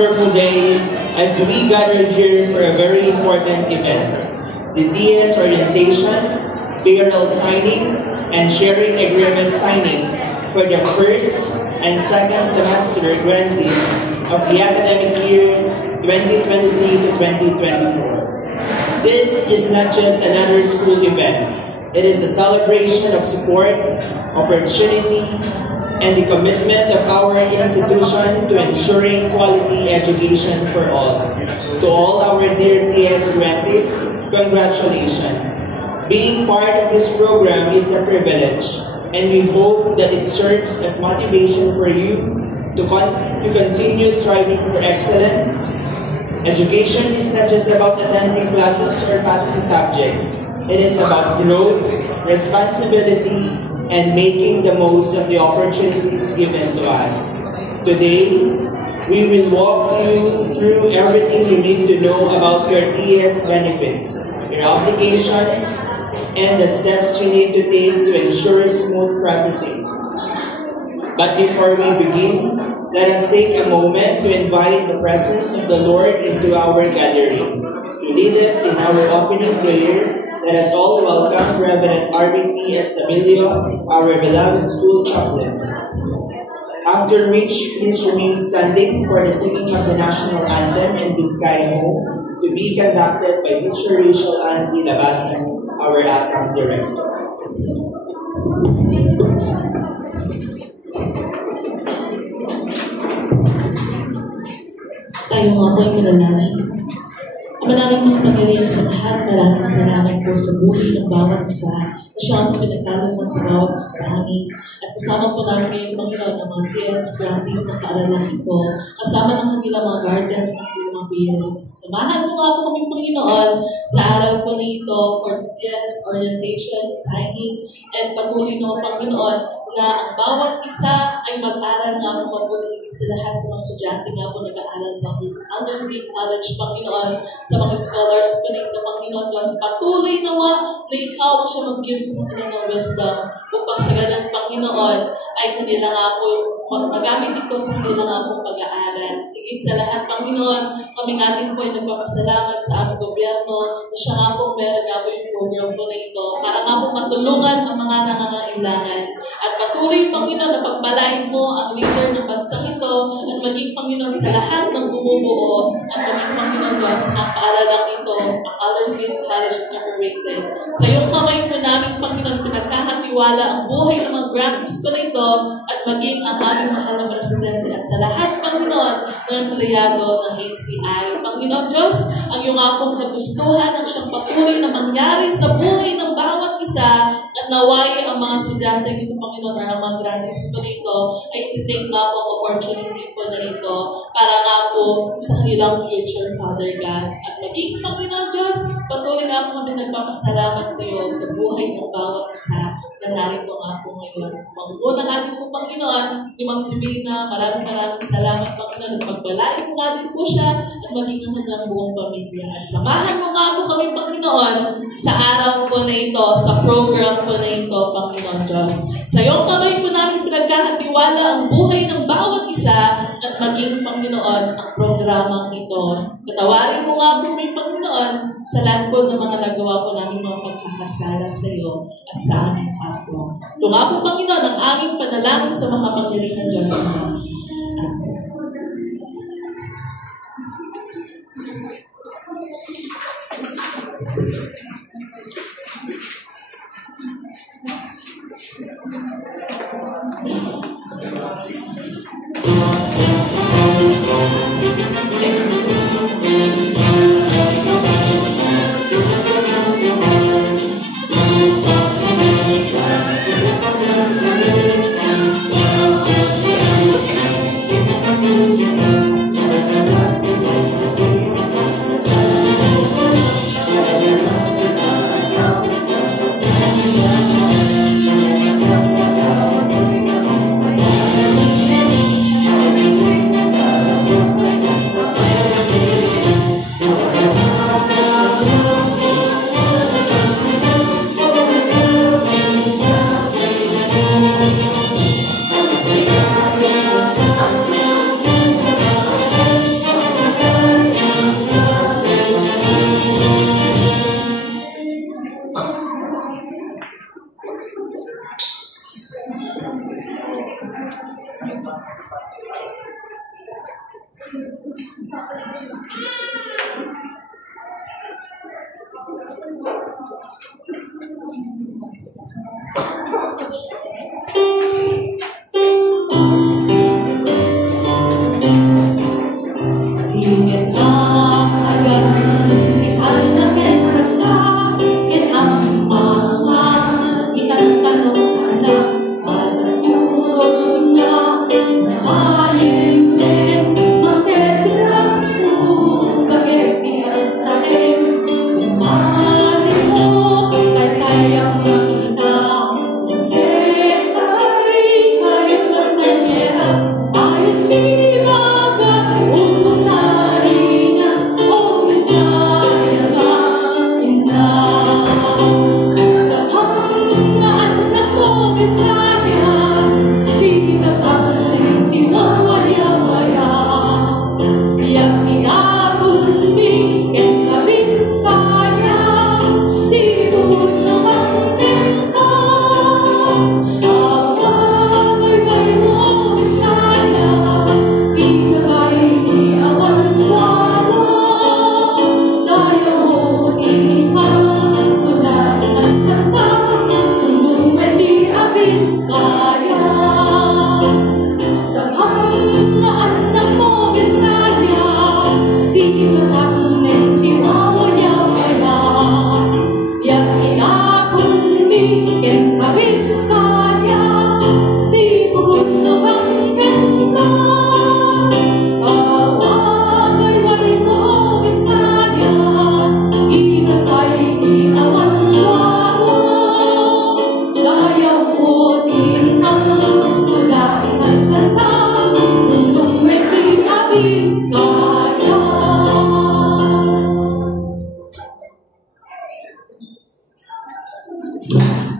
wonderful day as we gather here for a very important event, the DS orientation, payroll signing, and sharing agreement signing for the first and second semester grantees of the academic year 2023 to 2024. This is not just another school event. It is a celebration of support, opportunity, and the commitment of our institution to ensuring quality education for all. To all our dear TS grantees, congratulations. Being part of this program is a privilege, and we hope that it serves as motivation for you to continue striving for excellence. Education is not just about attending classes or passing subjects. It is about growth, responsibility, and making the most of the opportunities given to us. Today, we will walk you through everything you need to know about your TS benefits, your obligations, and the steps you need to take to ensure smooth processing. But before we begin, let us take a moment to invite the presence of the Lord into our gathering. To lead us in our opening prayer, let us all welcome Reverend RBP Estabilio, our beloved school chaplain. After which, please remain standing for the singing of the national anthem in Vizcaya Home, to be conducted by Teacher Rachel Andy Labasan, our ASAM Director. Tayo nga po ay manalangin. Ama namin mga pag-iriyan sa lahat, maraming salamat po sa buhay ng bawat isa na siya ang pinagkalat mo sa bawat isa sa amin. At kasama po namin ngayon, Panginoon, ang mga TS, grantees ng kaaralan ito, kasama ng kanilang mga guardians ng kanilang mga parents. Samahan mo nga po kami, Panginoon, sa araw po na ito for this TS, orientation, signing, and patuloy na Panginoon na ang bawat isa ay mag-aral nga po mabuti sa lahat sa mga estudyante nga po nag-aaral sa Understate College, Panginoon, sa mga scholars po na ito, Panginoon Diyos, patuloy nawa na ikaw ang siya mag-give sa kanila ng wisdom upang sa ganun, Panginoon, ay kanila nga po magamit ito sa kanila nga po pag-aaral. Higit sa lahat, Panginoon, kami nga din po ay nagpapasalamat sa aming gobyerno na siya nga po meron nga po yung program po na ito para nga po matulungan ang mga nangangailangan. At patuloy, Panginoon, na pagpalain mo ang leader ng bansang ito at maging, Panginoon, sa lahat ng bumubuo at maging, Panginoon, Diyos, ang paaralang ito, ang Aldersgate College Incorporated. Sa iyong kamay po namin, Panginoon, pinagkakatiwala ang buhay ng mga grantees ko na ito at maging ang aming mahal na presidente at sa lahat, Panginoon, ng empleyado ng ACI. Panginoon Diyos, ang iyong akong kagustuhan ang siyang patuloy na mangyari sa buhay ng bawat isa at naway ang mga estudyante nito, Panginoon, at ang mga grantees po na ito ay titake nga po ang opportunity po na ito para nga po sa kanilang future, Father God. At maging, Panginoon Diyos, patuloy nga po kami nagpapasalamat sa iyo sa buhay ng bawat isa na narito nga po ngayon. Sa panguna nga din po, Panginoon, ni Mang Divina, maraming salamat, Panginoon, at pagbalain mo nga din po siya at maging ang kanyang buong pamilya. At samahan mo nga po kami, Panginoon, sa araw po na ito, sa program po na ito, Panginoon Diyos. Sa iyong kamay po namin pinagkakatiwala ang buhay ng bawat isa at maging, Panginoon, ang programang ito. Katawarin mo nga po may Panginoon sa lahat po ng mga nagawa po namin mga pagkakasala sa iyo at sa aming kapwa. Ito nga po, Panginoon, ang aming panalangin sa mga pangyarihan Diyos na.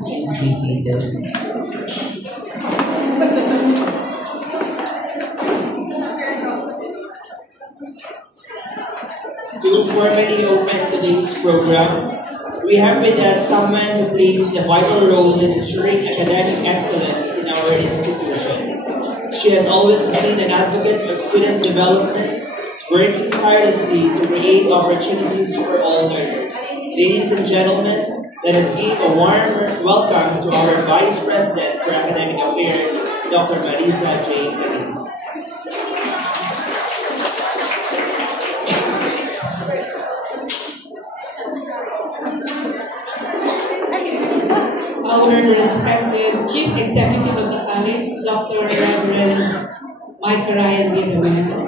Please be seated. To formally open today's program, we have with us someone who plays a vital role in ensuring academic excellence in our institution. She has always been an advocate of student development, working tirelessly to create opportunities for all learners. Ladies and gentlemen, let us give a warm welcome to our Vice President for Academic Affairs, Dr. Marisa J. Carino. Our respected Chief Executive of the College, Dr. Reverend Mike Ryan Villanueva,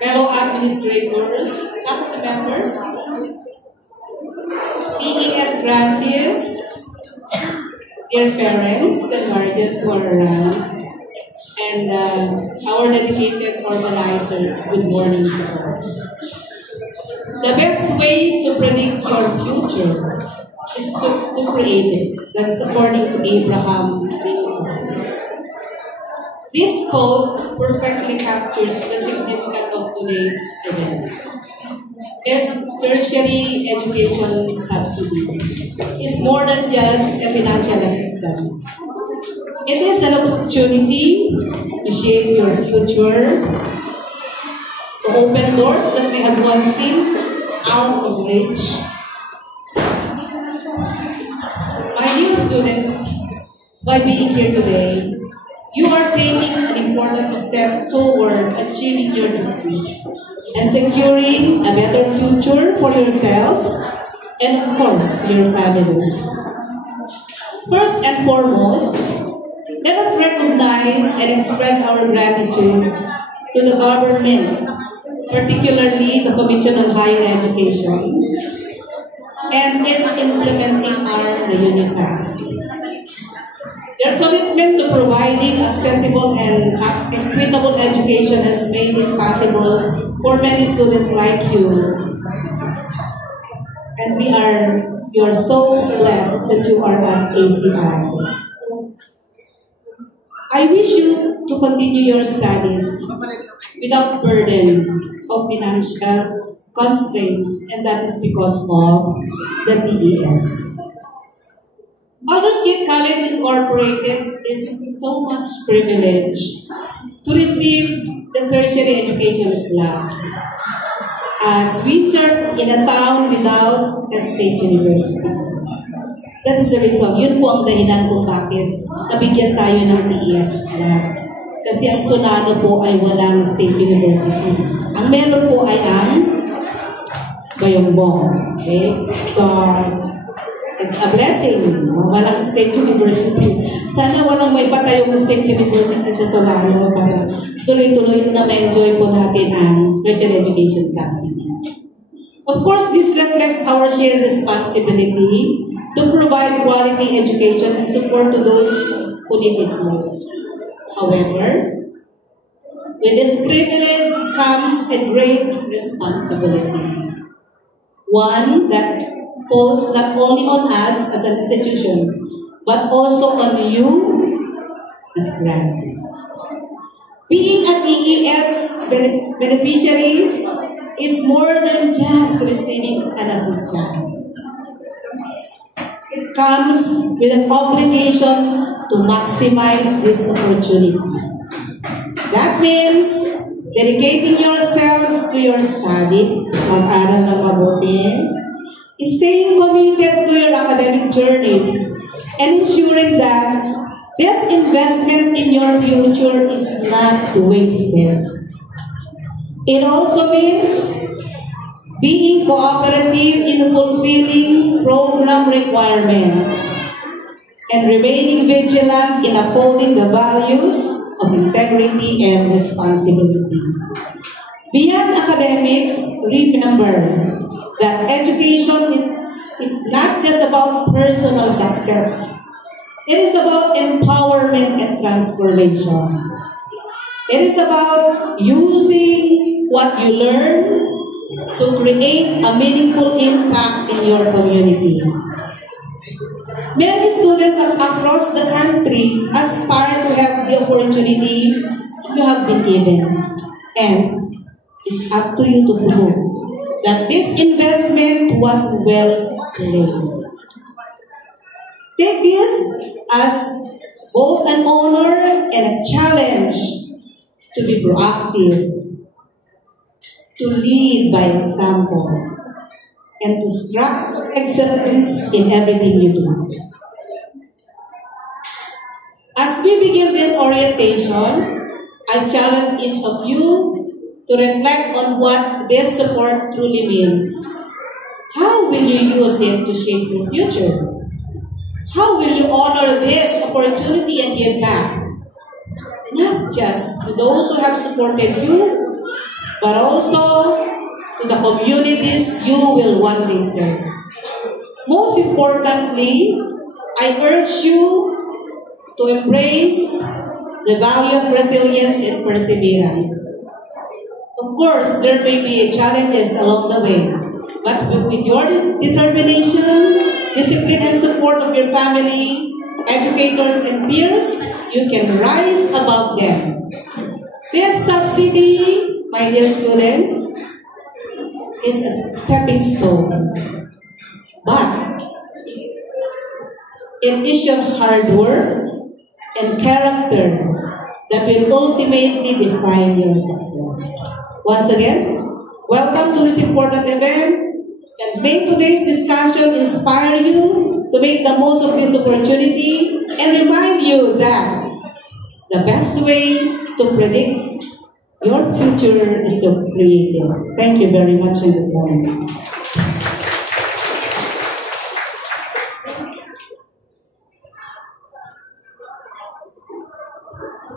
fellow administrators, faculty members, TES grantees, dear parents and guardians who are around, and our dedicated organizers, good morning to all. The best way to predict your future is to create it. That's according to Abraham Lincoln. This quote perfectly captures the significance of today's event. Is tertiary education subsidy is more than just a financial assistance. It is an opportunity to shape your future, to open doors that may have once seemed out of reach. My dear students, by being here today, you are taking an important step toward achieving your dreams and securing a better future for yourselves and, of course, your families. First and foremost, let us recognize and express our gratitude to the government, particularly the Commission on Higher Education, and its implementing arm, the University. Their commitment to providing accessible and equitable education has made it possible for many students like you. And we are so blessed that you are at ACI. I wish you to continue your studies without burden of financial constraints, and that is because of the TES. Aldersgate College Incorporated is so much privileged to receive the tertiary education slabs, as we serve in a town without a state university. That is the reason. Yun po ang dahilan kung bakit nabigyan tayo ng TES slab. Kasi ang Solano po ay walang state university. Ang meron po ay ang Bayongbong. Okay? So, it's a blessing. Walang state university. Sana walang may patayong state university sa Solano para tuloy-tuloy na ma-enjoy po natin ang tertiary education subsidy. Of course, this reflects our shared responsibility to provide quality education and support to those who need it most. However, with this privilege comes a great responsibility. One that falls not only on us as an institution, but also on you as grantees. Being an EES beneficiary is more than just receiving an assistance. It comes with an obligation to maximize this opportunity. That means dedicating yourselves to your study, mag-aral ng mabuti, staying committed to your academic journey, and ensuring that this investment in your future is not wasted. It also means being cooperative in fulfilling program requirements and remaining vigilant in upholding the values of integrity and responsibility. Beyond academics, remember that education it's not just about personal success. It is about empowerment and transformation. It is about using what you learn to create a meaningful impact in your community. Many students across the country aspire to have the opportunity you have been given. And it's up to you to prove that this investment was well placed. Take this as both an honor and a challenge to be proactive, to lead by example, and to strive excellence in everything you do. As we begin this orientation, I challenge each of you to reflect on what this support truly means. How will you use it to shape your future? How will you honor this opportunity and give back? Not just to those who have supported you, but also to the communities you will one day serve. Most importantly, I urge you to embrace the value of resilience and perseverance. Of course, there may be challenges along the way, but with your determination, discipline, and support of your family, educators, and peers, you can rise above them. This subsidy, my dear students, is a stepping stone, but it is your hard work and character that will ultimately define your success. Once again, welcome to this important event, and may today's discussion inspire you to make the most of this opportunity and remind you that the best way to predict your future is to create it. Thank you very much and good morning.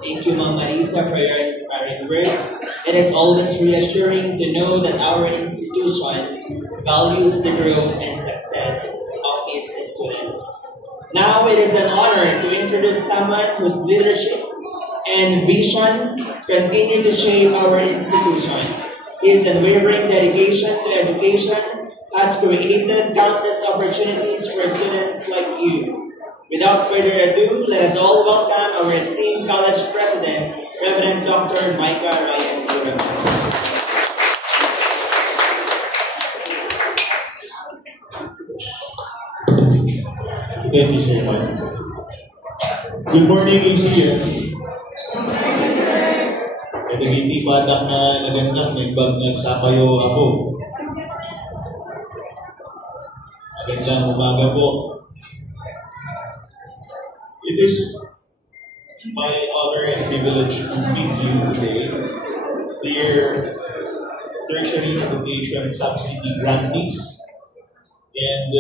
Thank you, Ma'am Marisa, for your inspiring words. It is always reassuring to know that our institution values the growth and success of its students. Now it is an honor to introduce someone whose leadership and vision continue to shape our institution. His unwavering dedication to education has created countless opportunities for students like you. Without further ado, let us all welcome our esteemed college president, Reverend Dr. Micah Ryan Uraman. Thank you so much. Good morning, ACS. Dagiti badak na nagandang nagbag nagsapayo ako. Magandang umaga po. It is my honor and privilege to meet you today, dear Tertiary Education Subsidy grantees. And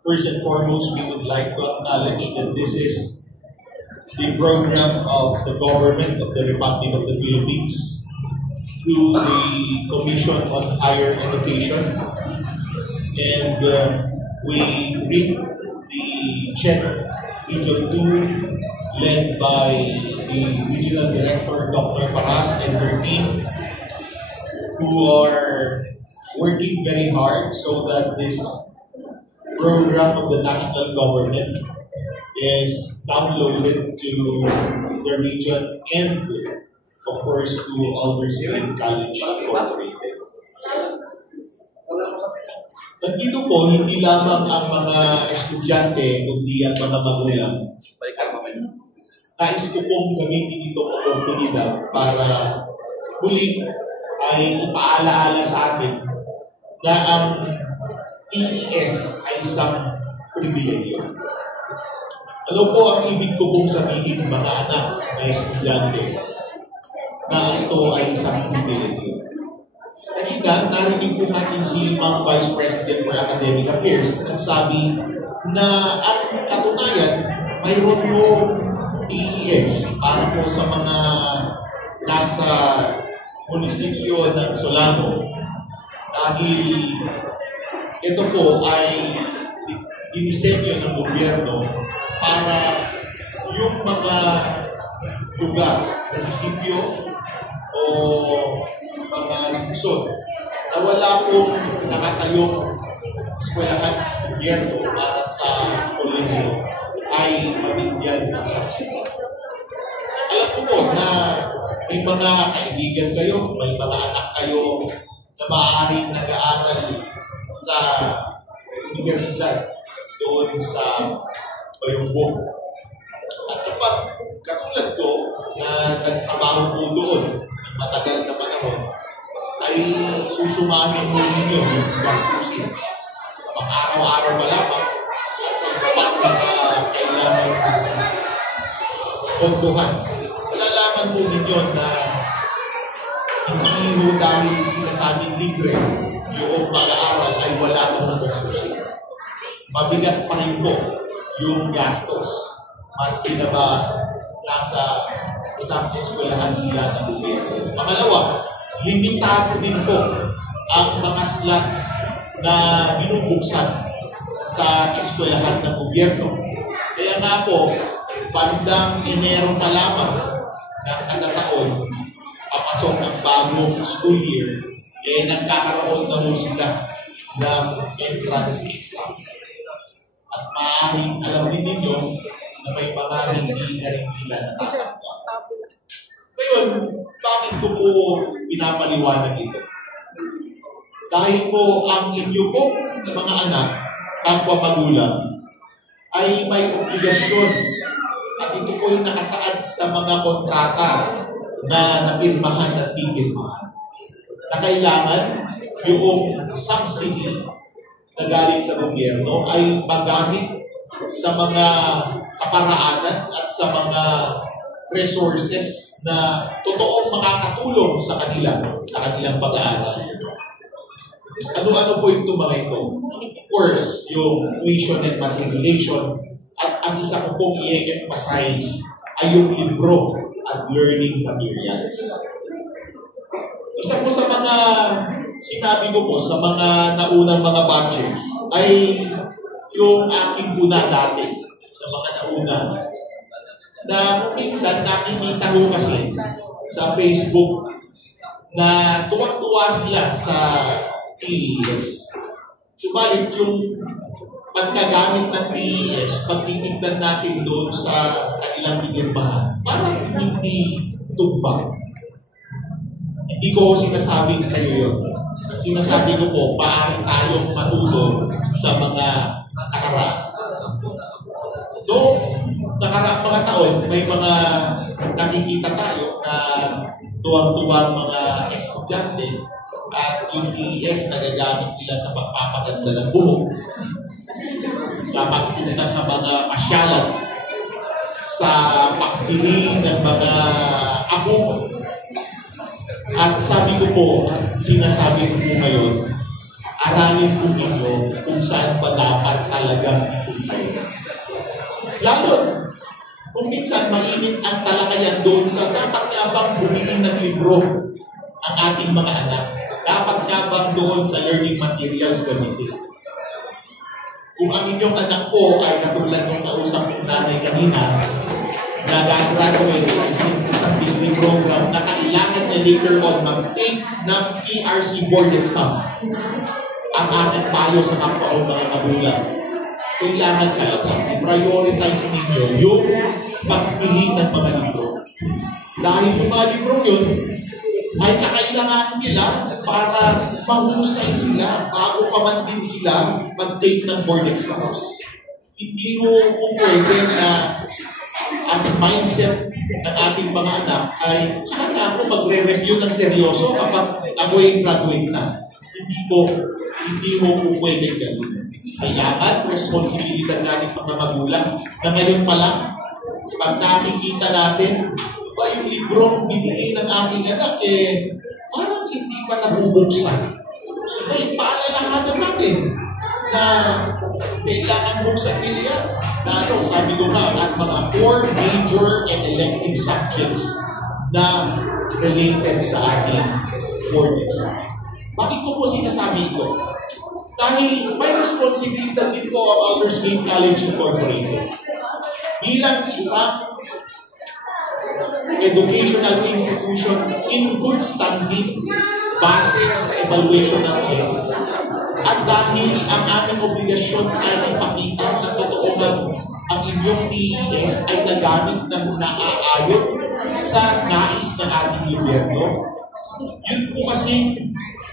first and foremost, we would like to acknowledge that this is the program of the government of the Republic of the Philippines through the Commission on Higher Education. And we read the CHED Region 2 led by the Regional Director Dr. Paras and her team, who are working very hard so that this program of the national government is downloaded to the region and, of course, to Alderson College Incorporated. Nandito po, hindi lamang ang mga estudyante, kundi ang mga magulang. Nais ko pong gamitin itong oportunidad para muli ay ipaalaala sa atin na ang EES ay isang pribilegyo. Ano po ang ibig ko pong sabihin mga anak na estudyante na ito ay isang pribilegyo? Kanina, narinig po natin si Ma'am Vice President for Academic Affairs na nagsabi na ang katunayan, mayroon po EES para po sa mga nasa munisipyo ng Solano dahil ito po ay dinisenyo ng gobyerno para yung mga lugar, munisipyo o mga lungsod na wala pong nakatayong eskwelahan ng gobyerno para sa kolehiyo ay mabigyan ng subsidy. Alam ko po na may mga kaibigan kayo, may mga anak kayo na maaaring nag-aaral sa universidad doon sa Bayongbong. At kapag katulad ko na nagtrabaho po doon ng matagal na panahon, ay susumamin mo ninyo yung gastusin sa pang-araw-araw malamang at sa iba na kailangan pontuhan. Malalaman po ninyo na hindi mo dahil sinasabing libre yung pag-aaral ay wala nang gastusin. Mabigat pa rin po yung gastos. Maski na ba nasa isang eskwelahan sila ng gobyerno. Pangalawa, limitado din po ang mga slots na binubuksan sa eskwelahan ng gobyerno. Kaya nga po, bandang Enero pa lamang ng kada taon, papasok ang bagong school year, nagkakaroon na po sila ng entrance exam. At maaaring alam din ninyo na may mga reviews na rin sila na tatanggap. Ngayon, bakit ko po pinapaliwanag ito? Dahil po ang inyo po mga anak, kapwa magulang, ay may obligasyon at ito po yung nakasaad sa mga kontrata na napirmahan at pipirmahan na kailangan yung subsidy na galing sa gobyerno ay magamit sa mga kaparaanan at sa mga resources na totoong makakatulong sa kanilang pag-aaral. Ano-ano po ito mga ito? Of course, yung tuition and matriculation at ang isa ko pong i-emphasize ay yung libro at learning materials. Isa po sa mga sinabi ko po sa mga naunang mga batches ay yung aking guna dati sa mga nauna na kung minsan nakikita ko kasi sa Facebook na tuwang-tuwa sila sa TES. Subalit yung pagkagamit ng TES, pagtitignan natin doon sa kanilang pinirmahan, parang hindi tumbang. Hindi ko sinasabing kayo yun. At sinasabi ko po, paari tayong matuto sa mga nakaraan. Noong nakaraang mga taon, may mga nakikita tayo na tuwang-tuwang mga estudyante at yung DES nagagamit nila sa pagpapaganda ng buhok, sa pagpunta sa mga pasyalan, sa pagbili ng mga abo. At sabi ko po, sinasabi ko po ngayon, aralin po ninyo kung saan ba dapat talagang ipuntay. Lalo, kung minsan mainit ang talakayan doon sa dapat nga bang bumili ng libro ang ating mga anak. Dapat nga bang doon sa learning materials gamitin. Kung ang inyong anak po ay katulad ng kausap ng nanay kanina, nag-graduate sa isang degree program na kailangan na later on mag-take ng PRC board exam, ang ating payo sa kapwa o mga magulang, kailangan talaga i-prioritize ninyo yung pagpili ng mga libro. Dahil yung mga libro yun ay kakailangan nila para mahusay sila bago pa man din sila mag-take ng board exams. Hindi mo kung pwede na ang mindset ng ating mga anak ay saan na ako magre-review ng seryoso kapag ako ay graduate na. Hindi mo kung pwede gano'n. Kailangan, responsibilidad natin mga magulang na ngayon pa lang, pag nakikita natin, ba yung librong binigay ng aking anak, parang hindi pa nabubuksan. May paalalahanan natin na kailangan buksan nila yan. Na sabi ko nga, at mga core, major, and elective subjects na related sa ating board exam. Bakit ko po sinasabi ito? Dahil may responsibilidad din po ang Aldersgate College Incorporated. Bilang isang educational institution in good standing base sa evaluation ng CHED. At dahil ang aming obligasyon ay ipakita na totoo nga ang inyong DES ay nagamit ng naaayon sa nais ng ating gobyerno, yun po kasi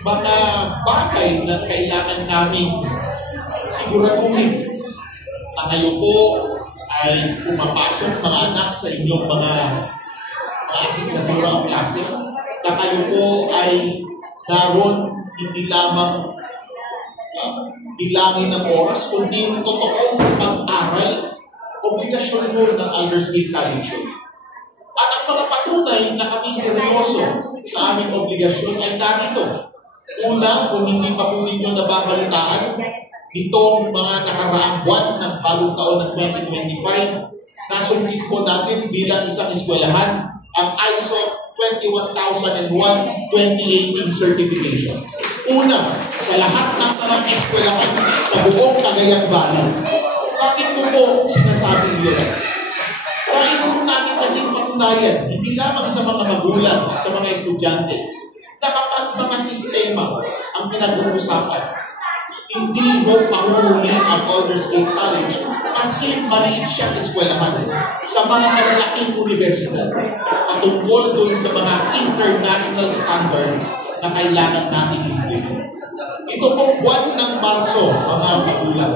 mga bagay na kailangan namin siguraduhin na kayo po ay pumapasok mga anak sa inyong mga asignatura o klase, na kayo po ay naroon hindi lamang bilangin ng oras, kundi yung totoong pag-aral, obligasyon mo ng Aldersgate College. At ang mga patunay na kami seryoso sa aming obligasyon ay narito. Una, kung hindi pa po ninyo nababalitaan, itong mga nakaraang buwan ng bagong taon ng 2025, nasungkit po natin bilang isang eskwelahan ang ISO 21001-2018 certification. Una, sa lahat ng mga eskwelahan sa buong Cagayan Valley. Bakit ko po sinasabi yun? Nais natin kasing patunayan, hindi lamang sa mga magulang at sa mga estudyante, na kapag mga sistema ang pinag-uusapan, hindi mo pahuli ang Aldersgate College maski maliit siyang eskwelahan sa mga malalaking universidad patungkol doon sa mga international standards na kailangan natin ipagpapalagay. Ito pong buwan ng Marso, mga magulang,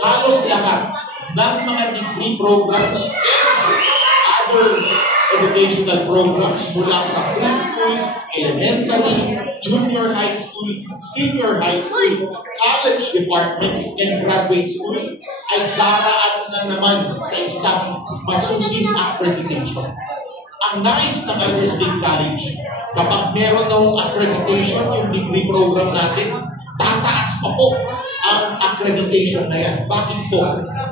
halos lahat ng mga degree programs and other educational programs mula sa preschool, elementary, junior high school, senior high school, college departments, and graduate school ay daraan na naman sa isang masusing accreditation. Ang nais ng Aldersgate College, kapag meron daw accreditation yung degree program natin, tataas pa po ang accreditation na yan. Bakit po?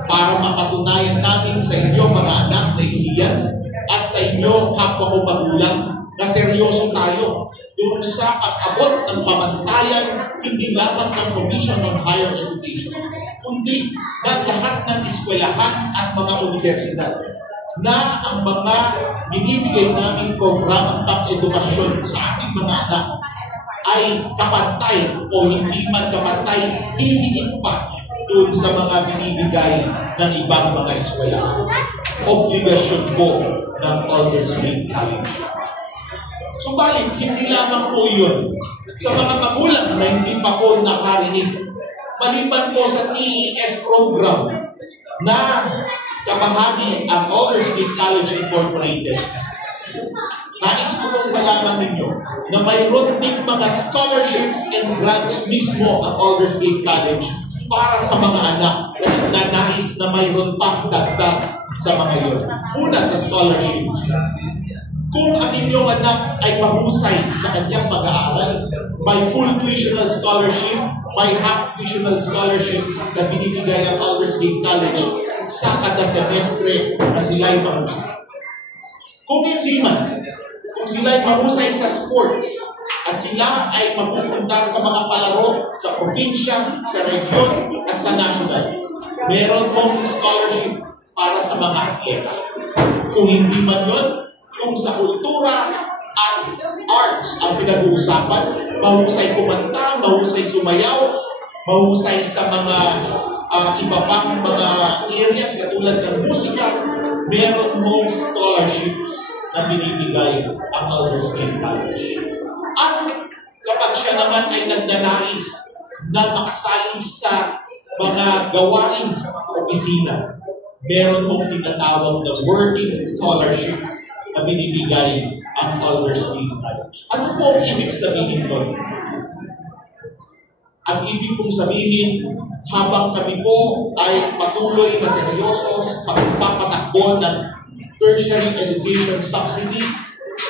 Para mapatunayan namin sa inyo mga anak na isiyans at sa inyo kapwa ko magulang na seryoso tayo doon sa pag-abot ng pamantayan hindi lamang ng Commission on Higher Education, kundi ng lahat ng eskwelahan at mga universidad na ang mga binibigay naming programang pang-edukasyon sa ating mga anak ay kapantay o hindi man kapantay, hihigit pa doon sa mga binibigay ng ibang mga eskwelahan. Obligasyon po ng Aldersgate College. Subalit, hindi lamang po yun. Sa mga magulang na hindi pa po nakarinig, maliban po sa TES program na kabahagi ang Aldersgate College Incorporated, Nais ko pong malaman ninyo na mayroon ding mga scholarships and grants mismo ang Aldersgate College para sa mga anak na nais na mayroon pang dagdag sa mga yun. Una sa scholarships. Kung ang inyong anak ay mahusay sa kanyang pag-aaral, may full tuitional scholarship, may half tuitional scholarship na binibigay ang Aldersgate College sa kada semestre na sila'y mahusay. Kung hindi man, kung sila'y mahusay sa sports at sila ay mapupunta sa mga palaro sa probinsya, sa region at sa national, meron pong scholarship para sa mga atleta. Kung hindi man yun, kung sa kultura at arts ang pinag-uusapan, mahusay kumanta, mahusay sumayaw, mahusay sa mga iba pang mga areas katulad ng musika, meron mong scholarships na binibigay ang Aldersgate College. At kapag siya naman ay nagnanais na makasali sa mga gawain sa opisina, meron mong tinatawag na working scholarship na binibigay ang Aldersgate College. Ano po ang ibig sabihin doon? Ang ibig pong sabihin, habang kami po ay patuloy na seryoso sa pagpapatakbo ng tertiary education subsidy,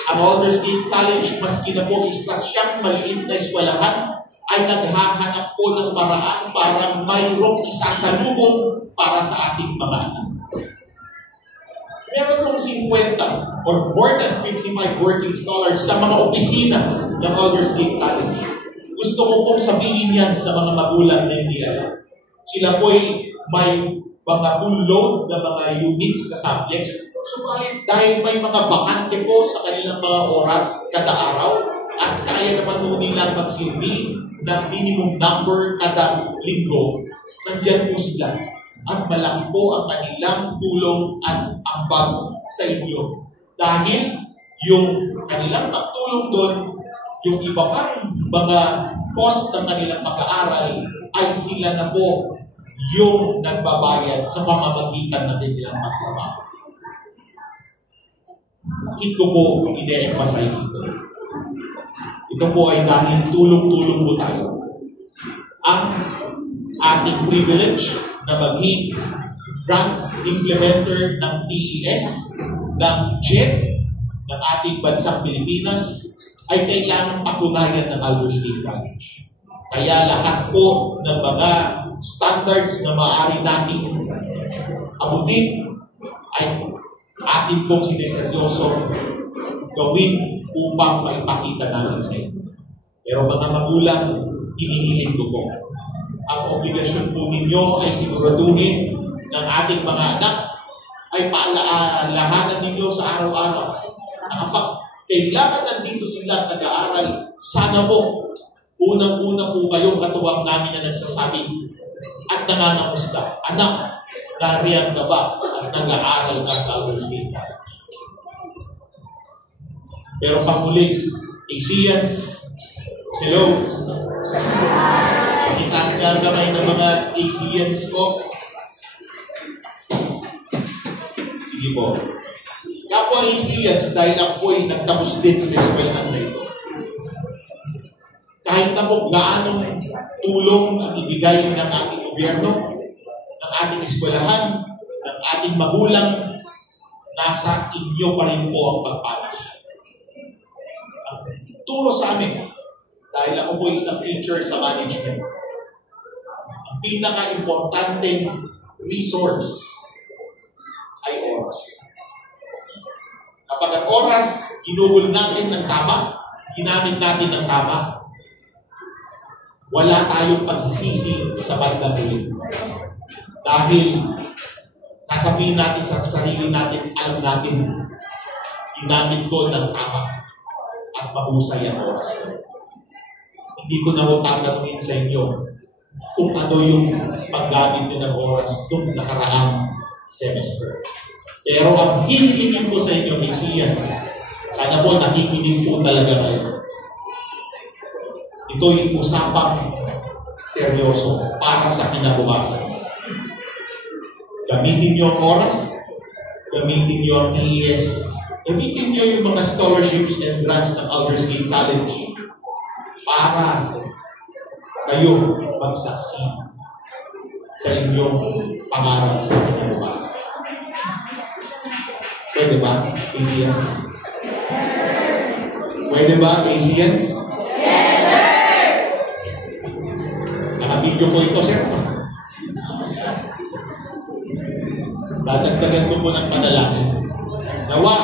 ang Aldersgate College, maski na po isa siyang maliit na eskwelahan, ay naghahanap po ng paraan para mayroong isasalubong para sa ating mga anak. Meron pong 50 or more than 55 working scholars sa mga opisina ng Aldersgate College. Gusto ko pong sabihin yan sa mga magulang na hindi alam. Sila po'y may mga full load na mga units sa subjects. Subalit dahil may mga bakante po sa kanilang mga oras kada araw at kaya naman po nilang magsilbi ng minimum number kada linggo, nandyan po sila. At malaki po ang kanilang tulong at ambag sa inyo. Dahil yung kanilang pagtulong doon, yung iba pang mga cost ng kanilang pag-aaral ay sila na po yung nagbabayad sa pamamagitan ng kanilang pagtrabaho. Bakit ko po ine-emphasize ito? Ito po ay dahil tulong-tulong po tayo. Ang ating privilege na maging grant implementer ng TES, ng JET, ng ating bansang Pilipinas, ay kailangang patunayan ng Aldersgate College. Kaya lahat po ng mga standards na maaari nating abutin ay atin pong sineseryoso gawin upang maipakita namin sa inyo. Pero mga magulang, hinihiling ko po. Ang obligasyon po ninyo ay siguraduhin ng ating mga anak ay paalahanan ninyo sa araw-araw. Kapag kailangan nandito sila nag-aaral, sana po, unang-una po kayong katuwang namin na nagsasabi at nangangamusta. Anak, nariyan ka ba at nag-aaral ka sa Aldersgate College? Pero panghuli, ACEANS, hello. Itaas nga ang kamay ng mga ACEANS po. Sige po. Kapwa ACEANS, dahil ako po ay nagtapos din sa eskwelahan na ito. Kahit na po gaanong tulong ang ibigay ng ating gobyerno, ng ating eskwelahan, ng ating magulang, nasa inyo pa rin po ang pagpalas. Turo sa amin, dahil ako po isang teacher sa management, ang pinaka-importanteng resource ay oras. Kapag ang oras, ginugol natin ng tama, ginamit natin ng tama, wala tayong pagsisisi sa bandang huli. Dahil sasabihin natin sa sarili natin, alam natin, ginamit ko ng tama at mahusay ang oras ko. Hindi ko na tatanungin sa inyo kung ano yung paggamit nyo ng oras noong nakaraang semester. Pero ang hihilingin ko sa inyo, ACEANS, sana po nakikinig po talaga kayo. Ito'y usapang seryoso para sa kinabukasan. Gamitin niyo ang oras, gamitin niyo ang TES Gamitin nyo yung mga scholarships and grants ng Aldersgate College para kayo magsaksi sa inyong pangarap sa kinabukasan. Pwede ba, ACNs? Pwede ba, ACNs? Yes, sir! Naka-video ko ito, sir. Dadagdagan ko po ng panalangin. Nawa,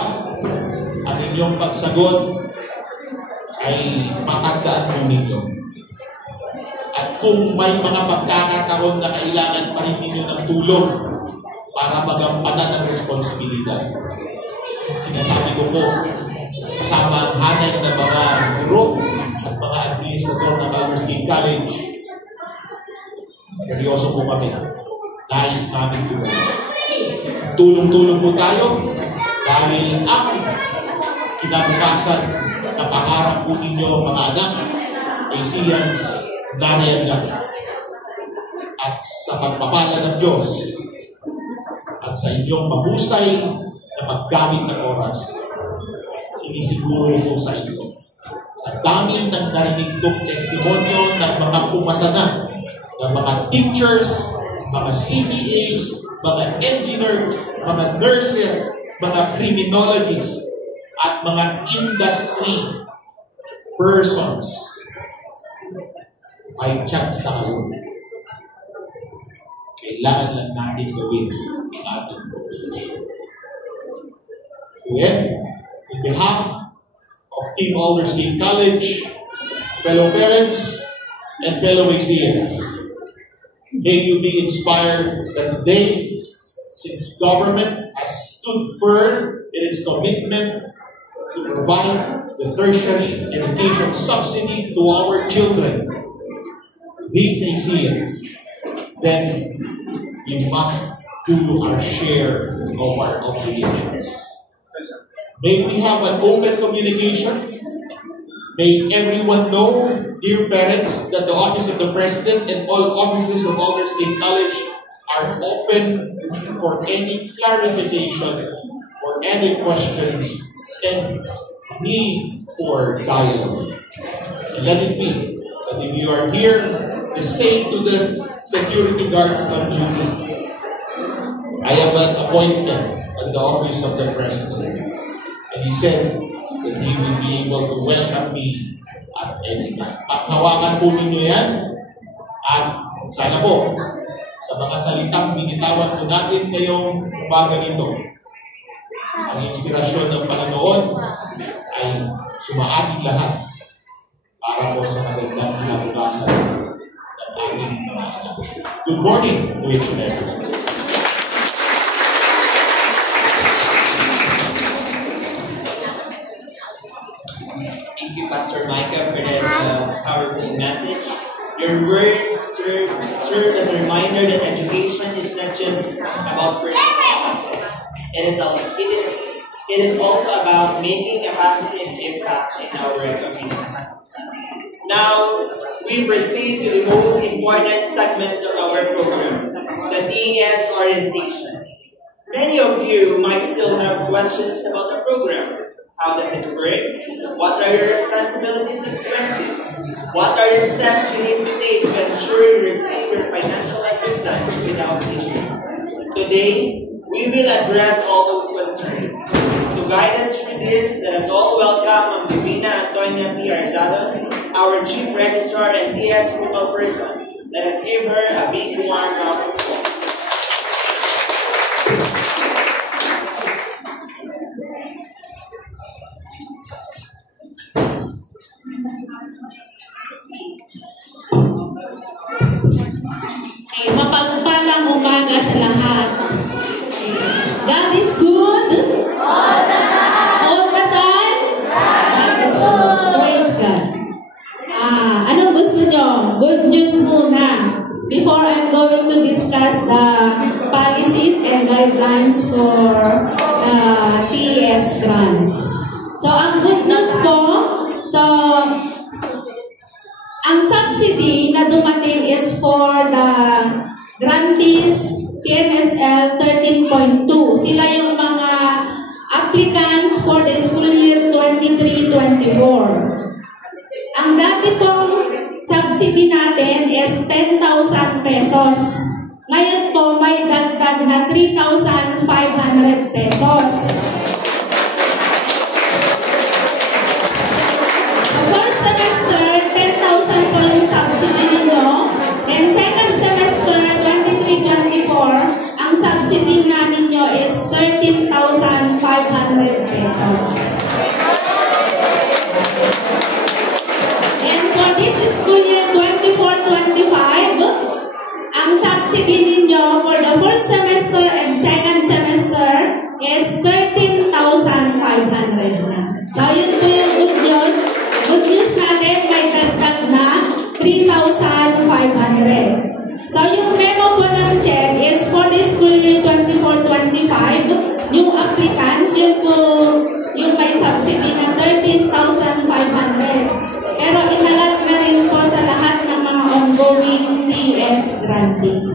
ang inyong pagsagot ay matandaan po ninyo. At kung may mga pagkakataon na kailangan pa rin ninyo ng tulong para magampanan ng responsibilidad, sinasabi ko po, kasama ang hanay ng mga guro at mga administrator ng Aldersgate College, seryoso po kami. Nais namin po. Tulong-tulong po tayo dahil ang kinabukasan na pangarap po ninyo mga anak, ACNs, nanayan. At sa pagpapala ng Diyos at sa inyong mahusay na paggamit ng oras, sinisiguro ko sa inyo. Sa dami ng narinig kong testimonyo ng mga pumasa na, ng mga teachers, mga CPAs, mga engineers, mga nurses, mga criminologists, at mga industry persons, may chance sa kayo. Kailangan lang natin gawin ang ating progression. Again, in behalf of Team Aldersgate College, fellow parents, and fellow ACNs, may you be inspired that today, since government has stood firm in its commitment to provide the tertiary education subsidy to our children, these ACNs, then we must do our share of our obligations. May we have an open communication. May everyone know, dear parents, that the Office of the President and all offices of Aldersgate College are open for any clarification or any questions and need for dialogue. And let it be that if you are here, the same to the security guards on duty. I have an appointment at the Office of the President, and he said that he will be able to welcome me at any time. Paghawakan po ninyo yan, at sana po, sa mga salitang binitawan po natin ngayong umaga ito, ang inspirasyon ng Panginoon ay sumaating lahat para po sa magandang kinabukasan ng aming mga anak. Good morning to each and everyone. Thank you, Pastor Micah, for that powerful message. Your words serve as a reminder that education is not just about personal success. It is also about making a positive impact in our communities. Now, we proceed to the most important segment of our program, the DES orientation. Many of you might still have questions about the program. How does it work? What are your responsibilities as apprentice? What are the steps you need to take to ensure you receive your financial assistance without issues? Today, we will address all those concerns. To guide us through this, let us all welcome Divina Antonia P. Arzado, our Chief Registrar and DS focal person. Let us give her a big warm round of applause. Mapagpalang umaga sa lahat. God is good. All the time. All the time. God is good. Praise God. Anong gusto nyo? Good news muna. Before I'm going to discuss the policies and guidelines for TES grants. So, ang good news po, ang subsidy na dumating is for the grantees PNSL 13.2. Sila yung mga up applicants for the school year 23-24. Ang dati pong subsidy natin is 10,000 pesos. Ngayon po may dagdag na 3,500 pesos. Sa first semester, 10,000 po yung subsidy ninyo. And second semester, 23-24, ang subsidy na ninyo is 13,500 pesos. For this school year 24-25, ang subsidy ninyo for the first semester and second semester is 13,500 na. So, yun po yung good news. Good news natin, may dagdag na 3,500. So, yung memo po ng CHED is for the school year 24-25, yung applicants, yun po yung may subsidy na 13,500. Pero inalat na rin po sa lahat ng mga ongoing TS grantees.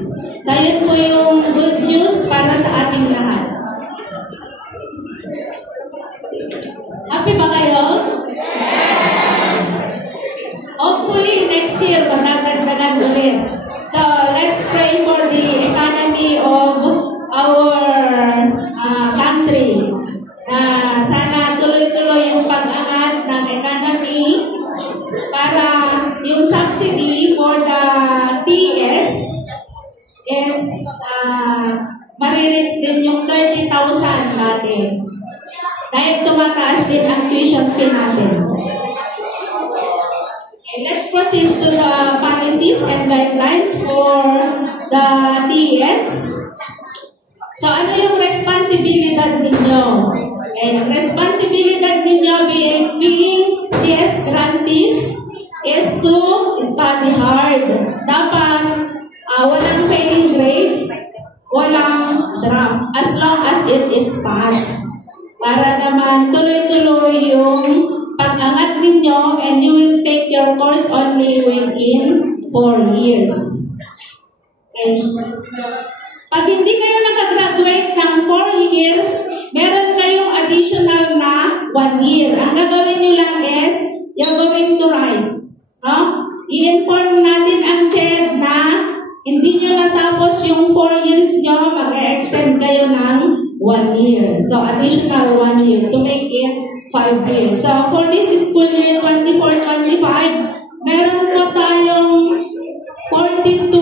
So, yun po yung good news para sa ating lahat. Happy ba kayo? Hopefully, next year, magdadagdagan ulit. So, let's pray for the economy of our country. Sana tuloy-tuloy yung pag-angat ng economy para yung subsidy for the TS is marireach din yung 30,000 natin. Dahil tumataas din ang tuition fee natin. Okay, let's proceed to the policies and guidelines for the TS. So, ano yung responsibilidad ninyo? And responsibilidad ninyo being TS grantees is to study hard. Dapat walang failing grades, walang drop, as long as it is pass. Para naman tuloy-tuloy yung pag-angat ninyo and you will take your course only within 4 years. Okay. Pag hindi kayo nakagraduate ng 4 years, meron kayong additional na 1 year. Ang gagawin nyo lang is, you're going to write. No? I-inform natin ang CHED na hindi nyo natapos yung 4 years nyo, mag-extend kayo ng 1 year. So, additional 1 year to make it 5 years. So, for this school year 24-25, meron po tayong 42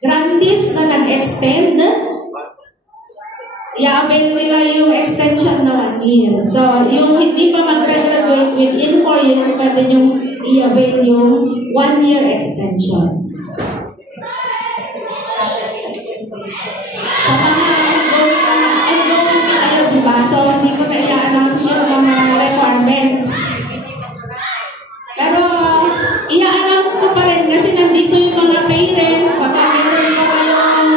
grantees na nag-extend. I-avail nila yung extension na 1 year. So, yung hindi pa mag-graduate within 4 years, pwede yung i-avail yung 1 year extension. Sa mga ongoing na kayo, diba? So, hindi ko na i-announce yung mga requirements. Pero, i-announce ko pa rin kasi nandito yung mga parents, baka meron pa kayong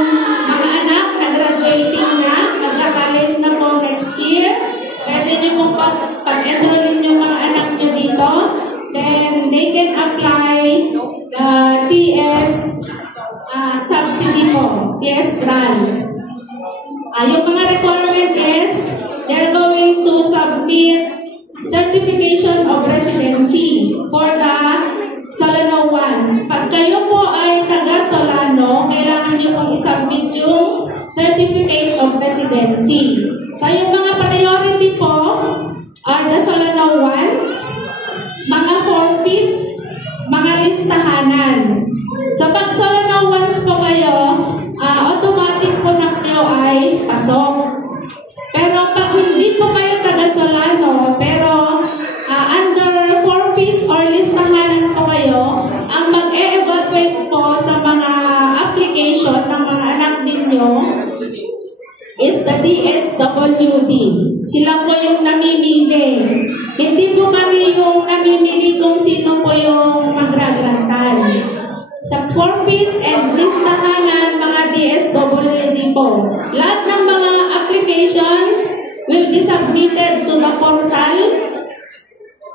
mga anak na graduating na, magka-college na po next year. Pwede nyo pong pag-enrollin yung mga anak nyo dito. Then, they can apply the TS subsidy po, TS grants. Yung mga requirement is, they're going to submit certification of residency for the Solano ones. Pag kayo po ay taga Solano, kailangan nyo pong isubmit yung certificate of residency. So, yung mga priority po are the Solano ones, mga 4-piece, mga listahanan. So, pag Solano ones po kayo, automatic po na kayo ay pasok. Pero pag hindi po kayo taga Solano, pero under 4-piece or listahanan po kayo, ang mag-e-evaluate po sa mga application ng mga anak ninyo is the DSWD. Sila po yung namimili. Hindi po kami yung namimili kung sino po yung magragrantan. Sa 4-piece and listahanan, mga DSWD po. Lahat ng mga applications will be submitted to the portal,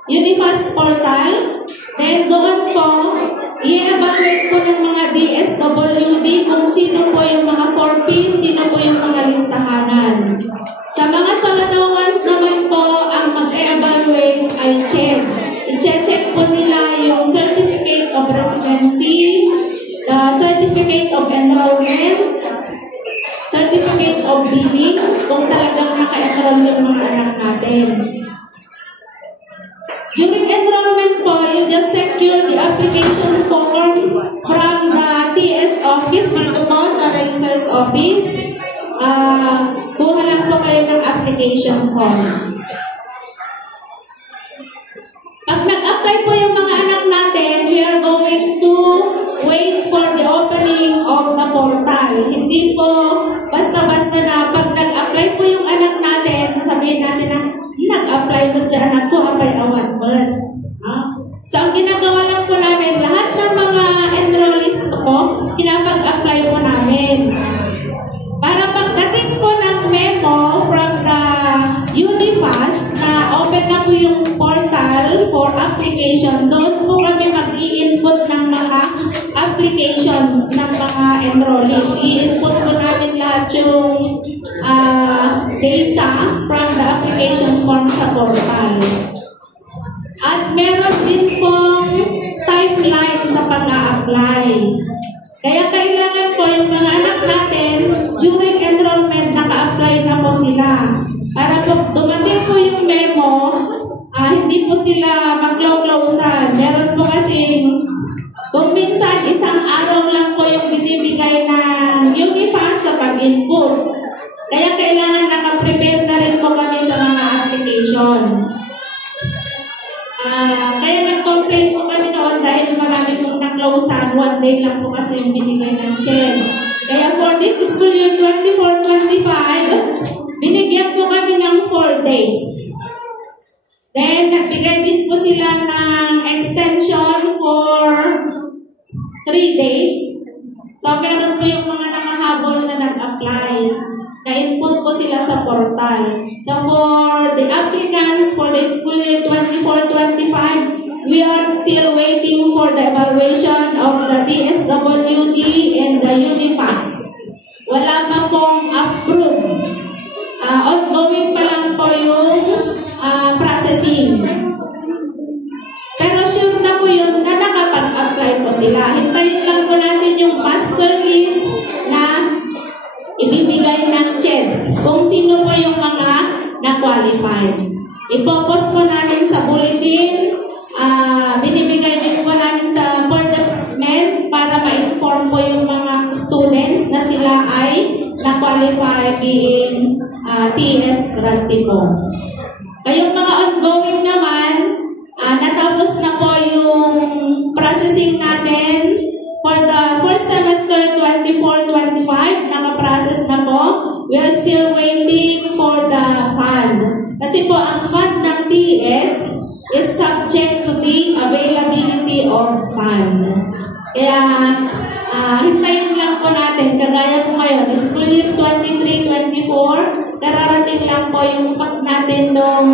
Unifast portal. Then doon po, i-evaluate po ng mga DSWD kung sino po yung mga 4-piece, sino po yung mga listahanan. Sa During enrollment po, you just secure the application form from the TS office dito po sa Registrar's office. Kuha lang po kayo ng application form. Pag nag-apply po yung mga anak natin, we are going to wait for the opening of the portal. Hindi po basta-basta na pag nag-apply po yung anak natin, sasabihin natin na nag-apply mo dyan anak ko, apay awan mo. So, ang ginagawa lang po namin, lahat ng mga enrollees po, pinapag-apply po namin. Para pagdating po ng memo from the Unifast na open na po yung portal for application, doon po kami mag-i-input ng mga applications ng mga enrollees. I-input po namin lahat yung data from the application form sa portal. At meron din pong timeline sa pag-a-apply. Kaya kailangan po yung mga anak natin, during enrollment, naka-apply na po sila. Para po dumating po yung memo, hindi po sila mag-close-an. Meron po kasing, kung minsan isang araw lang po yung binibigay ng Unifast sa pag-input. Kaya kailangan naka-prepare na rin po kami sa mga application. Kaya nag-complain po kami noon dahil marami pong na-close-an. One day lang po kasi yung binigay ng CHED. Kaya for this school year 24-25, binigyan po kami ng 4 days. Then, nagbigay din po sila ng extension for 3 days. So, meron po yung mga nakahabol na nag-apply. Na-input po sila sa portal. So, for the applicants for the school year 24-25, we are still waiting for the evaluation of the DSWD and the Unifast. Wala pa pong approve. Ongoing pa lang po yung processing. Pero sure na po yun na nakapag-apply po sila. Hintayin lang po natin yung master list na ibibigay ng CHED kung sino po yung mga na-qualified. Ipopost po natin sa bulletin. Binibigay din po namin sa per department para ma-inform po yung mga students na sila ay na-qualify being TS grantee po. Kayong mga ongoing naman, natapos na po yung processing natin for the first semester 24-25, nakaprocess na po. We are still waiting for the fund. Kasi po ang fund ng TS is subject to the availability of fund. Kaya hintayin lang po natin, kagaya po ngayon, school year 23-24, kararating lang po yung fact natin noong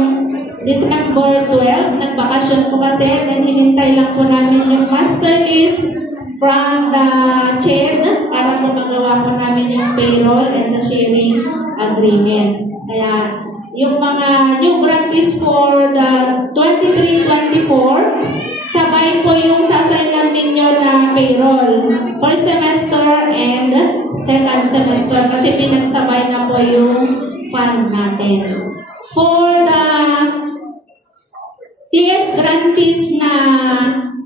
December 12, nagbakasyon po kasi, and hinintay lang po namin yung master list from the CHED para po magawa po namin yung payroll and the sharing agreement. Kaya yung mga new grantees for the 23-24, sabay po yung sasailan ninyo na payroll. First semester and second semester kasi pinagsabay na po yung fund natin. For the TS grantees na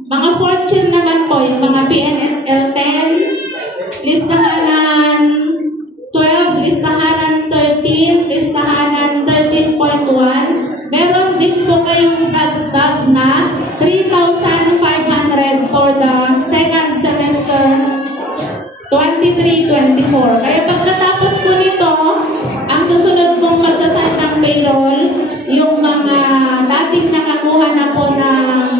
mga fortune naman po, yung mga PNSL 10, listahanan 12, listahanan 13, listahanan 13.1, meron din po kayong dagdag na 3,500 for the second semester 23-24. Kaya pagkatapos po nito, ang susunod pong magsasend ng payroll, yung mga dating nakakuha na po ng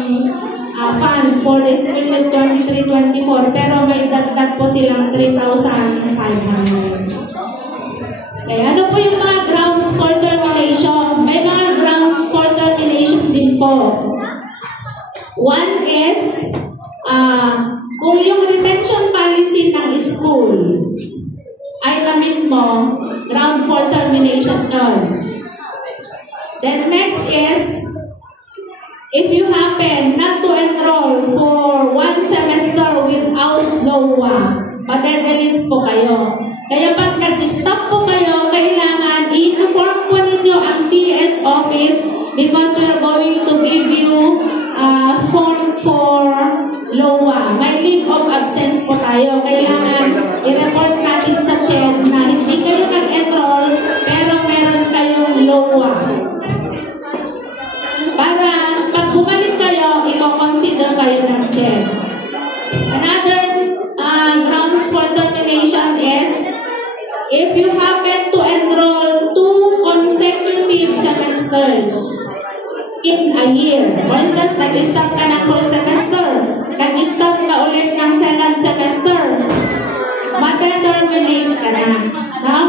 fund for the school year 23-24, pero may dagdag po silang 3,500. Kaya ano po yung mga grounds for termination? May mga grounds for termination din po. One is, kung yung retention policy ng school ay na-meet mo, ground for termination nun. Then next is, if you happen not to enroll for 1 semester without LOA, madedelis po kayo. Kaya pag nag-stop po kayo, kailangan i-inform po ninyo ang TS office because we're going to give you form for LOA. May leave of absence po tayo. Kailangan i-report natin sa CHED na hindi kayo nag-enroll pero meron kayong LOA. Para pag bumalik kayo, i-consider kayo ng CHED. Another grounds for termination is if you happen to enroll 2 consecutive semesters in a year. For instance, nag-stop ka ng first semester, nag-stop ka ulit ng second semester, mataterminate ka na. No?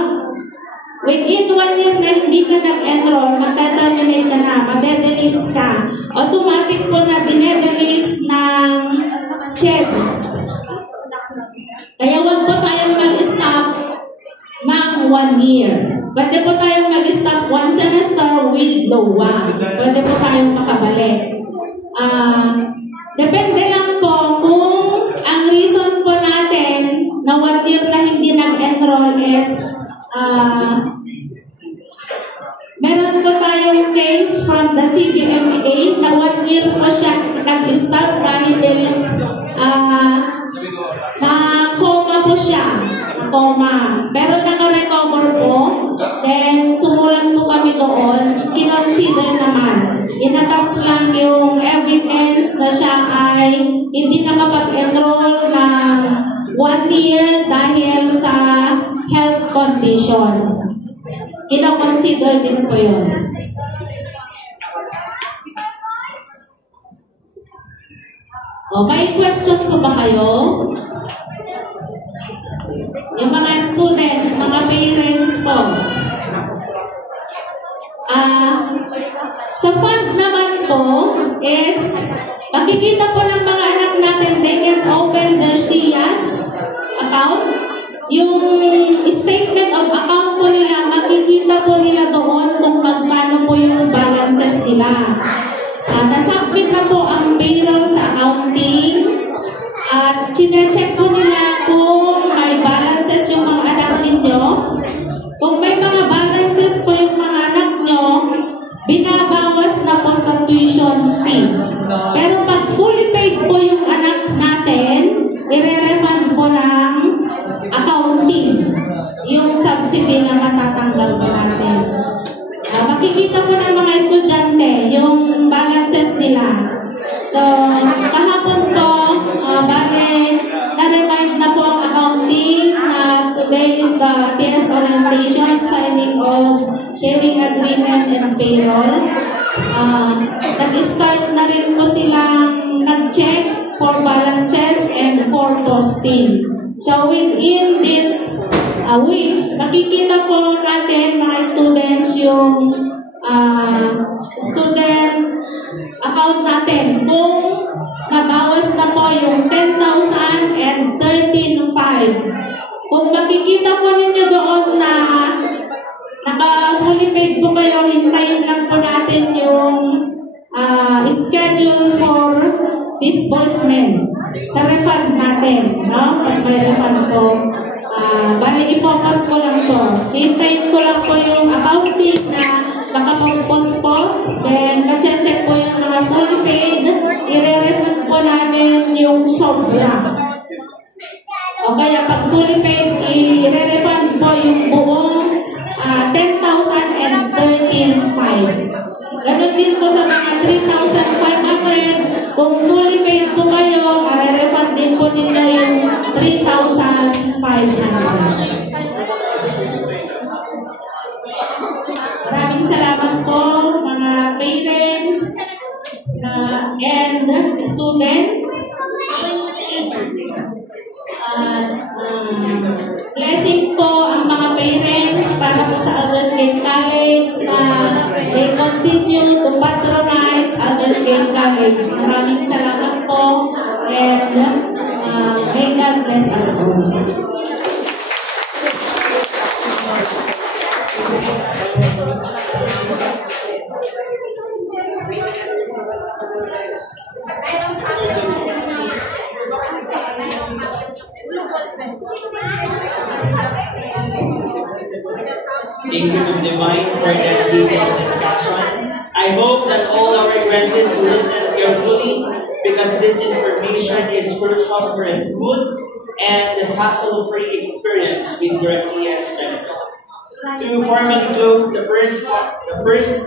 Within 1 year na hindi ka nag-enroll, mataterminate ka na, madedelis ka. Automatic po na dinedelis ng CHED. Kaya huwag po tayong mag-stop ng 1 year. Pwede po tayong mag-stop 1 semester with LOA. Pwede po tayong makabalik. Depende lang po kung ang reason po natin na 1 year na hindi nag-enroll is meron po tayong case from the CBMA na 1 year po siya nag-stop dahil na-coma po siya. Na-coma. Pero naka-recover po. Then, sumulat po kami doon. Kinonsider naman. Inattach lang yung evidence na siya ay hindi nakapag-enroll ng 1 year dahil sa health condition. Kino-consider din po yun. May question po ba kayo? Yung mga students, mga parents po. Sa fund naman po is makikita po ng mga anak natin, they can open their SIAS account. Yung statement of account po nila, makikita po nila doon kung magkano po yung balances nila. Nasubmit na po ang payroll sa accounting at chinecheck po nila kung may balances yung mga anak ninyo. Kung may mga balances po yung mga anak nyo, binabawas na po sa tuition fee. Pero pag fully paid po yung anak natin, i-refund po ng accounting yung subsidy na matatanggap po natin. Makikita po ng mga estudyante yung balances nila. So, kahapon po, na-remind na po ang accounting na today is the TS orientation, signing of sharing agreement and payroll. Nag-start na rin po silang nag-check for balances and for posting. So, within this week, makikita po natin mga students yung student account natin kung nabawas na po yung 10,000 and 13,500. Kung makikita po ninyo doon na naka-fully paid po kayo, hintayin lang po natin yung schedule for disbursement sa refund natin, no? Pag may refund po, bali i-focus ko lang po. Hintayin ko lang po yung accounting na makapag-post po, then ma-check po yung mga fully paid, i-refund po namin yung sobra. O kaya pag fully paid, i-refund po yung buong 10,000 and 13,500. Ganon din po sa mga 3,500. Kung fully paid po kayo, ma-refund din po ninyo yung 3,500. Maraming salamat po mga parents and students. Blessing po ang mga parents para po sa Aldersgate College na they continue to patronize Aldersgate College. Maraming salamat po and may God bless us all. I don't have Kingdom of Divine for that detailed discussion. I hope that all our grantees listen carefully because this information is crucial for a smooth and hassle-free experience with your ES benefits. To formally close the first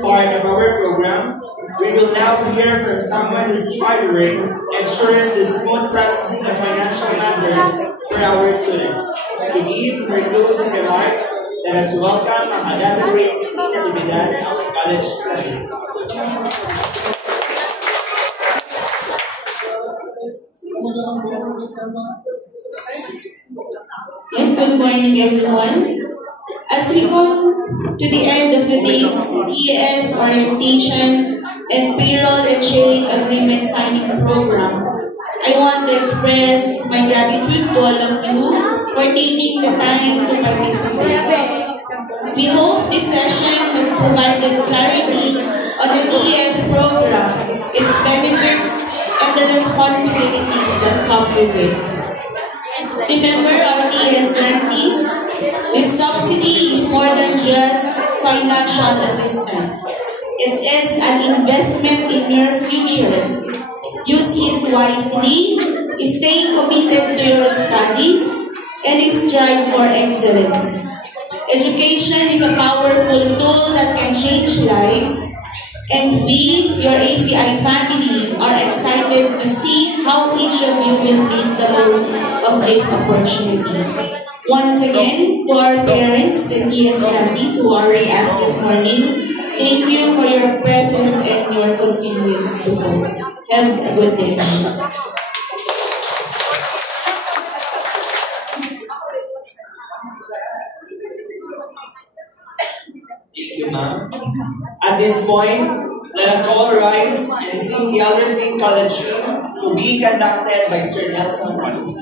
part of our program, we will now hear from someone whose hard work ensures the smooth processing of financial matters for our students. To give her closing remarks, let us welcome ang Hadassah Prince Natividad, our college graduate. Good morning, everyone. As we come to the end of today's ES orientation and payroll and sharing agreement signing program, I want to express my gratitude to all of you for taking the time to participate. We hope this session has provided clarity on the ES program, its benefits, and the responsibilities that come with it. Remember our ES grantees, this subsidy is more than just financial assistance. It is an investment in your future. Use it wisely, stay committed to your studies, and strive for excellence. Education is a powerful tool that can change lives, and we, your ACI family, are excited to see how each of you will make the most of this opportunity. Once again, to our parents and ES grantees who are with us this morning, thank you for your presence and your continued support. Have a good day. Thank you, ma'am. At this point, let us all rise and sing the Aldersgate College hymn to be conducted by Sir Nelson Ross.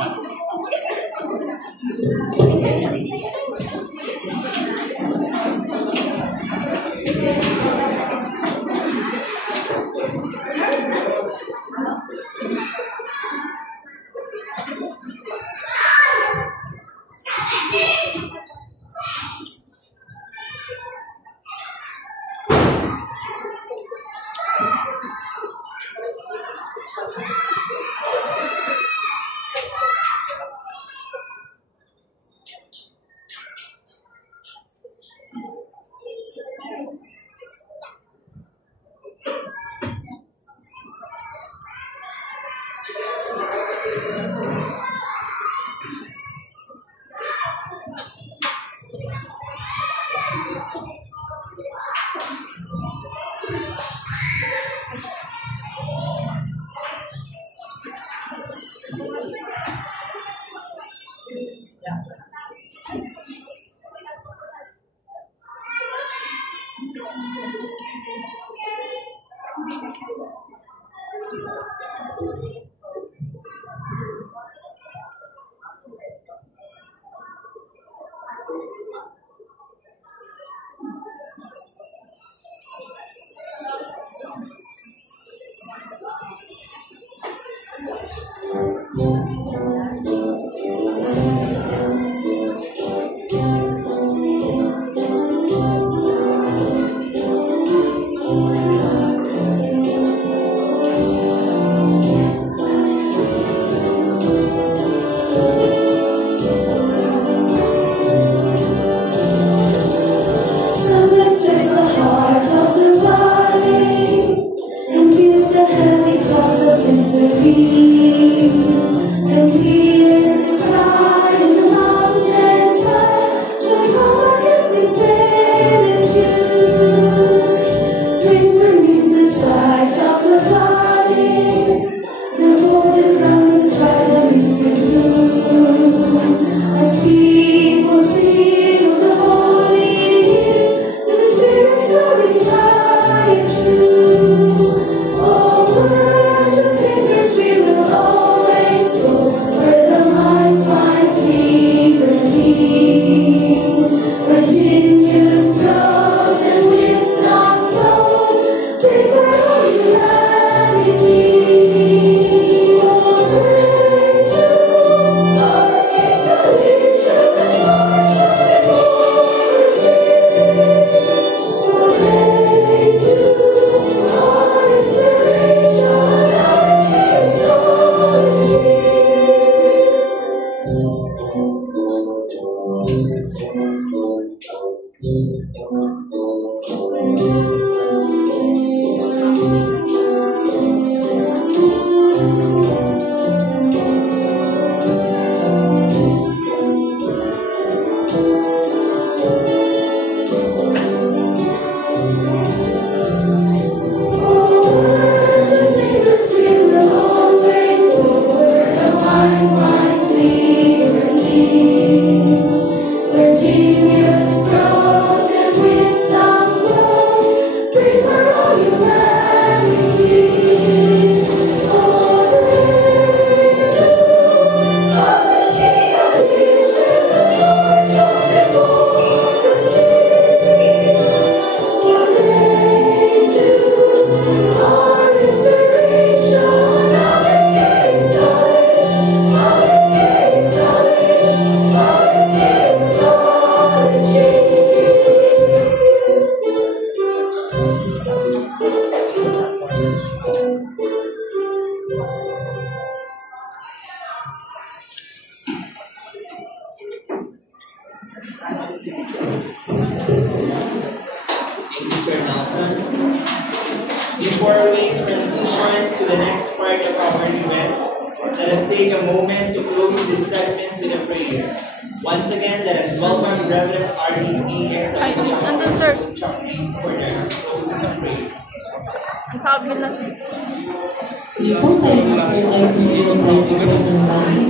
Oh, word your fingers we will Thank you, Sir Nelson. Before we transition to the next part of our event, let us take a moment to close this segment with a prayer. Once again, let us welcome Reverend R.E.P. for the closing prayer. Hindi po tayo ay tumiyon tayo ng langit.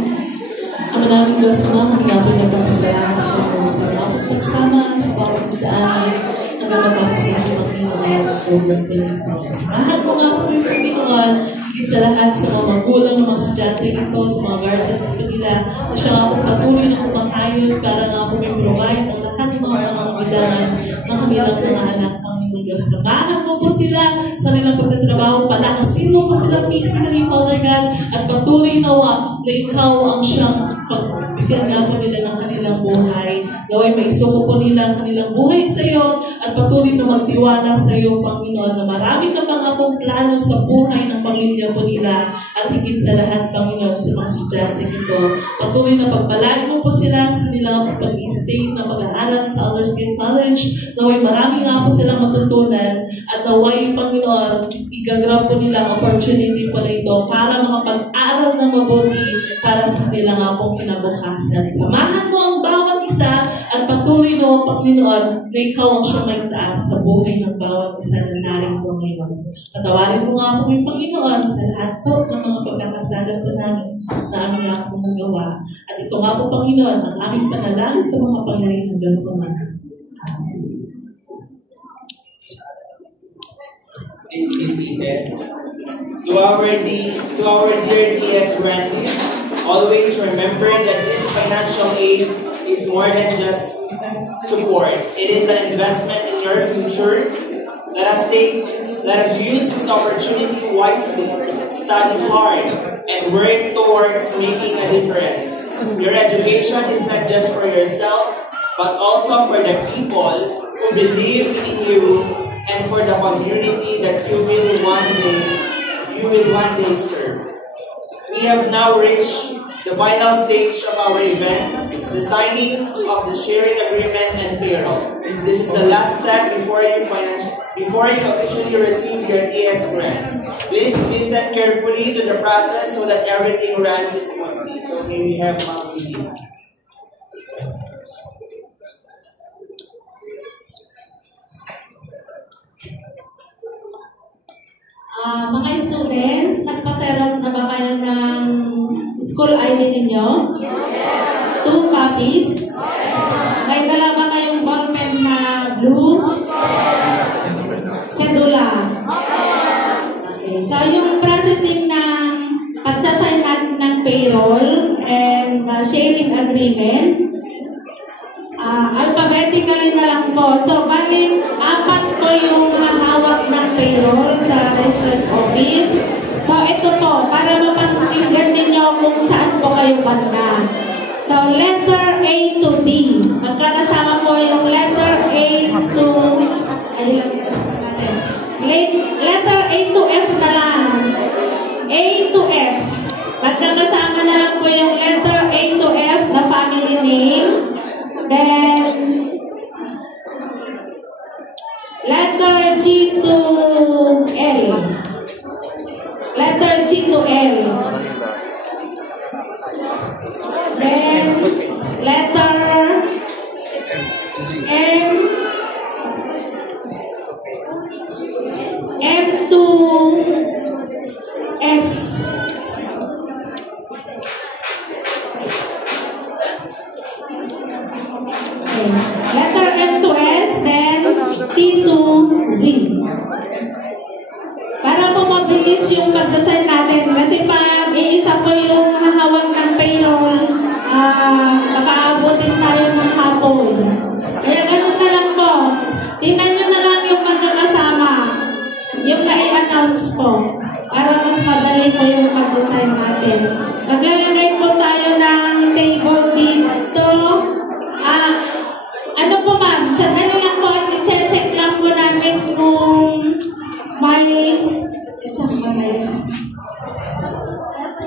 Ang maraming Diyos Ama, kami nga po nagpapasalamat sa mga sa bawat pagsama, sa bawat isa amin, hanggang matapos sa aking Panginoon at program ko yung project. Samahan mo nga po yung Panginoon, higit sa lahat sa mga magulang, mga estudyante nito, sa mga guardians ko nila, na siya nga po patuloy na kumakayod para nga po may provide ang lahat ng mga pangangailangan ng kanilang mga anak. Diyos, samahan mo po sila sa nilang pagtatrabaho, palakasin mo po sila physically, Father God, at patuloy nawa na ikaw ang siyang pagbigyan nga po nila ng kanilang buhay. Naway maisuko po nila ang kanilang buhay sa iyo at patuloy na magtiwala sa iyo, Panginoon, na marami ka mga pong plano sa buhay ng pamilya po nila at higit sa lahat, Panginoon, sa mga estudyante nito. Patuloy na pagpalain mo po sila sa kanilang pag-i-stay na pag-aaral sa Aldous Gate College. Naway marami nga po silang matutunan at naway, Panginoon, igagrab po nila ang opportunity po na ito para makapag-aral na mabuti para sa kanilang nga pong kinabukasan. Samahan mo ang bawat isa at patuloy na, Panginoon, na ikaw ang siyang may taas sa buhay ng bawat isa na narito ngayon. Patawarin mo nga po yung Panginoon sa lahat po ng mga pagkakasala po namin na aming nga po nagawa. At ito nga po, Panginoon, ang aming panalangin sa mga pangyarihan ng Diyos Ama. Amen. Please be seated. To our dear DS grantees, always remember that this financial aid is more than just support. It is an investment in your future. Let us use this opportunity wisely, study hard, and work towards making a difference. Your education is not just for yourself, but also for the people who believe in you and for the community that you will one day serve. We have now reached the final stage of our event, the signing of the sharing agreement and payroll. This is the last step before you officially receive your TS grant. Please listen carefully to the process so that everything runs smoothly. So may we have Ma'am Lily. Mga students, nagpa-xerox na ba kayo ng school ID ninyo? Yes. 2 copies? Yes. May dala ba kayong ballpen na blue? Yes. Sedula? Yes. Okay. So, yung processing ng pagsasign natin ng payroll and sharing agreement, alphabetically na lang po. So, bali, 4 po yung hahawak ng payroll sa Registrar's Office. So, ito po, para mapakinggan ninyo kung saan po kayo banda. So, letter A to B. Magkakasama po yung letter A to... letter A to F na lang. A to F. Magkakasama na lang po yung letter A to F na family name. Then, letter G to L. Letter G to L. Then, letter M to S. Letter M to S, then T to Z. Para po mabilis yung pagsasign natin. Kasi pag iisa po yung hahawak ng payroll, makaabutin tayo ng hapon. Kaya ganun na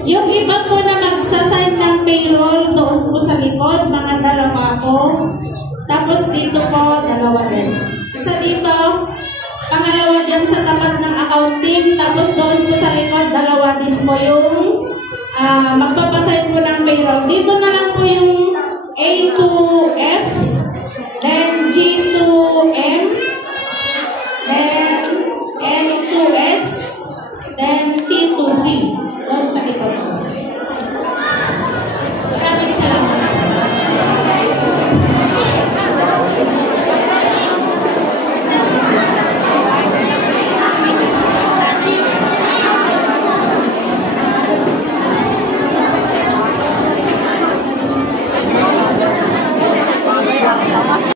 Yung iba po na magsasign ng payroll doon po sa likod, mga dalawa po. Tapos dito po, dalawa din. Isa dito, pangalawa dyan sa tapat ng accounting. Tapos doon po sa likod, dalawa din po yung magpapasign po ng payroll. Dito na lang po yung A to F.